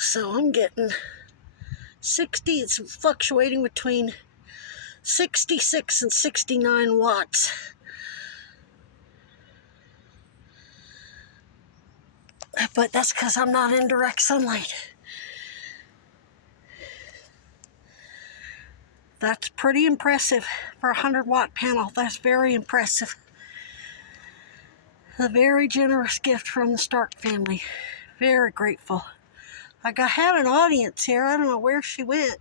So I'm getting 60, it's fluctuating between 66 and 69 watts. But that's because I'm not in direct sunlight. That's pretty impressive for a 100-watt panel. That's very impressive. A very generous gift from the Stark family. Very grateful. I had an audience here. I don't know where she went.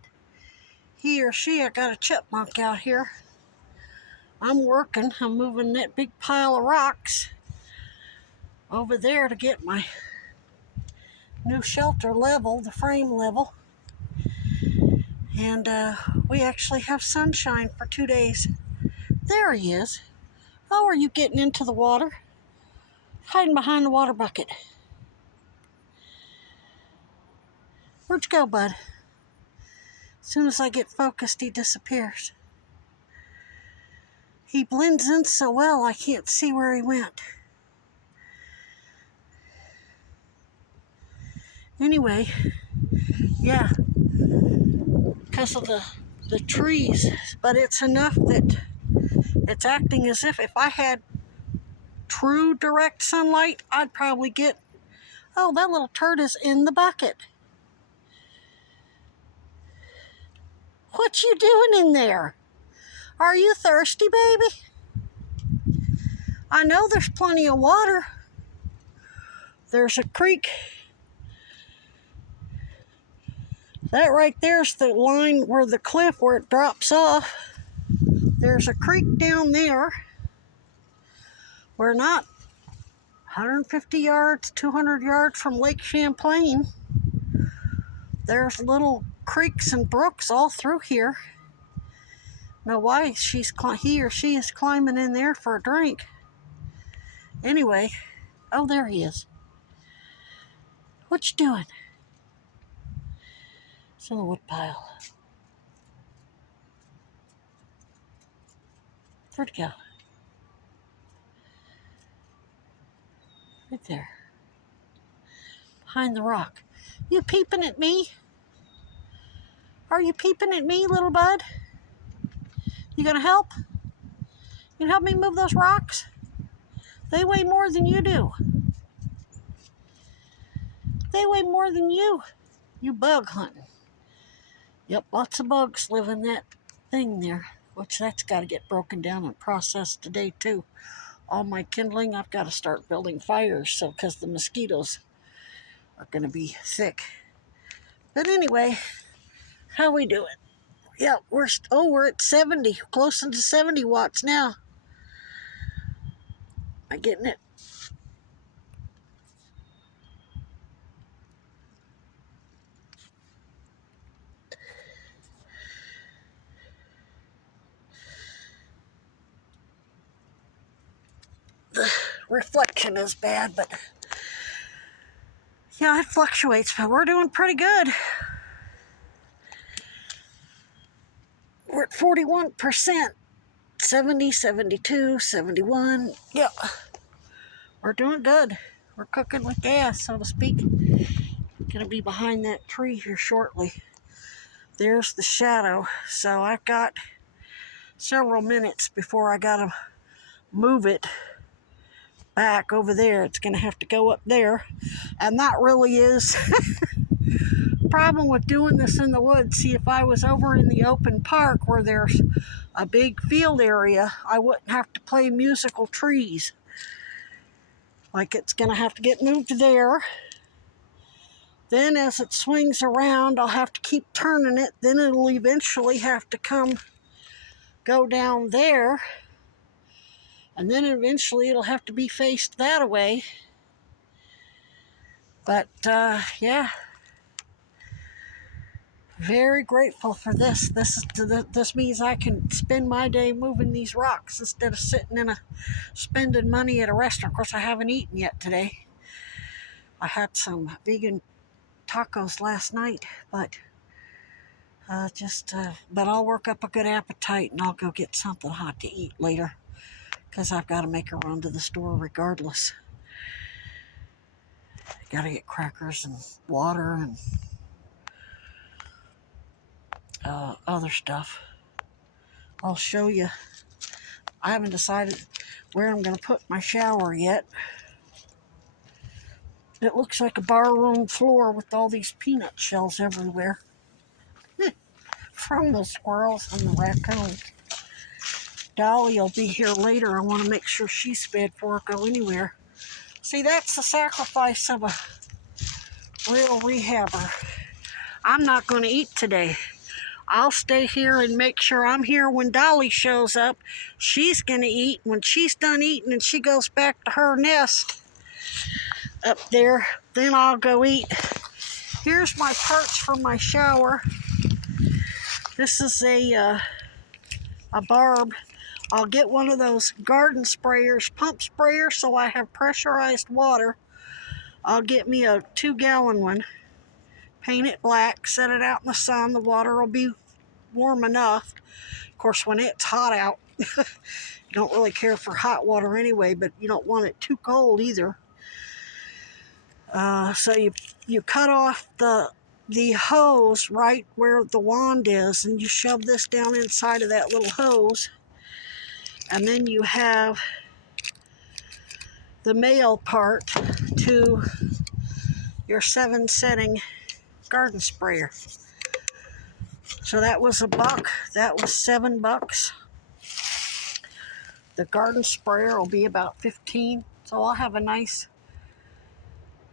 He or she. I got a chipmunk out here. I'm working. I'm moving that big pile of rocks over there to get my new shelter level, the frame level. And we actually have sunshine for 2 days. There he is. Oh, are you getting into the water? Hiding behind the water bucket. Where'd you go, bud? As soon as I get focused, he disappears. He blends in so well, I can't see where he went. Anyway, yeah, because of the trees, but it's enough that it's acting as if I had true direct sunlight, I'd probably get, oh, that little turd is in the bucket. What you doing in there? Are you thirsty, baby? I know there's plenty of water. There's a creek. That right there's the line where the cliff where it drops off. There's a creek down there. We're not 150 yards, 200 yards from Lake Champlain. There's little creeks and brooks all through here. Know why he or she is climbing in there for a drink. Anyway, oh, there he is. What you doing? It's in the woodpile. Where'd he go? Right there. Behind the rock. You peeping at me? Are you peeping at me, little bud? You gonna help? You can help me move those rocks? They weigh more than you do. They weigh more than you. You bug hunting. Yep, lots of bugs live in that thing there, which that's got to get broken down and processed today too. All my kindling, I've got to start building fires, so because the mosquitoes are going to be thick. But anyway, how we doing? Yeah, we're at 70, close to 70 watts now. Am I getting it? The reflection is bad, but yeah, it fluctuates, but we're doing pretty good. We're at 41%, 70, 72, 71. Yep, we're doing good. We're cooking with gas, so to speak. Gonna be behind that tree here shortly. There's the shadow, so I've got several minutes before I gotta move it back over there. It's gonna have to go up there, and that really is problem with doing this in the woods. See, if I was over in the open park where there's a big field area, I wouldn't have to play musical trees. Like, it's gonna have to get moved there. Then as it swings around, I'll have to keep turning it. Then it'll eventually have to go down there. And then eventually it'll have to be faced that way. But yeah, very grateful for this. This means I can spend my day moving these rocks instead of spending money at a restaurant. Of course, I haven't eaten yet today. I had some vegan tacos last night, but but I'll work up a good appetite and I'll go get something hot to eat later, because I've got to make a run to the store regardless. Got to get crackers and water and other stuff. I'll show you. I haven't decided where I'm going to put my shower yet. It looks like a barroom floor with all these peanut shells everywhere. From the squirrels and the raccoons. Dolly will be here later. I want to make sure she's fed before I go anywhere. See, that's the sacrifice of a real rehabber. I'm not going to eat today. I'll stay here and make sure I'm here when Dolly shows up. She's going to eat. When she's done eating and she goes back to her nest up there, then I'll go eat. Here's my perch for my shower. This is a barb. I'll get one of those garden sprayers, pump sprayers, so I have pressurized water. I'll get me a 2-gallon one, paint it black, set it out in the sun. The water will be warm enough. Of course, when it's hot out, you don't really care for hot water anyway, but you don't want it too cold either. So you cut off the hose right where the wand is, and you shove this down inside of that little hose. And then you have the male part to your 7-setting garden sprayer. So that was $1. That was $7. The garden sprayer will be about 15. So I'll have a nice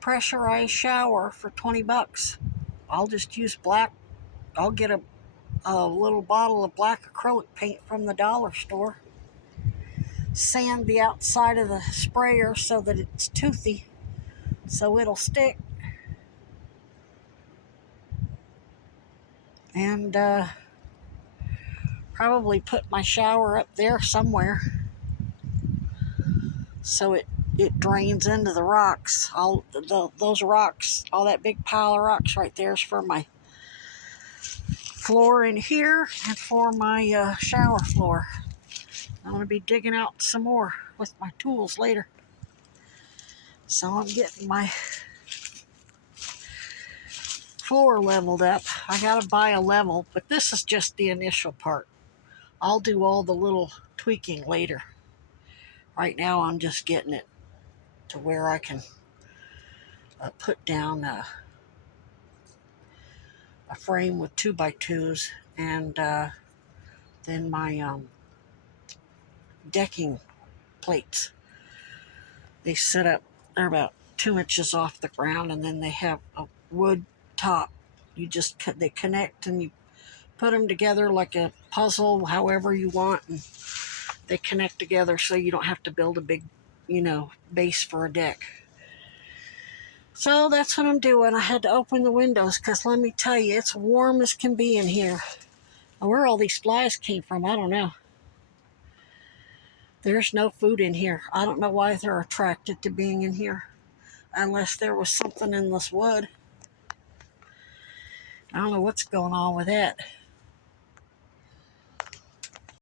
pressurized shower for $20. I'll just use black. I'll get a little bottle of black acrylic paint from the dollar store. Sand the outside of the sprayer so that it's toothy, so it'll stick. And probably put my shower up there somewhere so it drains into the rocks. Those rocks, all that big pile of rocks right there is for my floor in here and for my shower floor. I'm going to be digging out some more with my tools later. So I'm getting my floor leveled up. I got to buy a level, but this is just the initial part. I'll do all the little tweaking later. Right now I'm just getting it to where I can put down a frame with 2x2s and then my decking plates. They sit up, they're about 2 inches off the ground, and then they have a wood top. They connect and you put them together like a puzzle, however you want, and they connect together so you don't have to build a big, base for a deck. So that's what I'm doing. I had to open the windows because let me tell you, it's warm as can be in here. Where all these flies came from, I don't know. There's no food in here. I don't know why they're attracted to being in here, unless there was something in this wood. I don't know what's going on with that.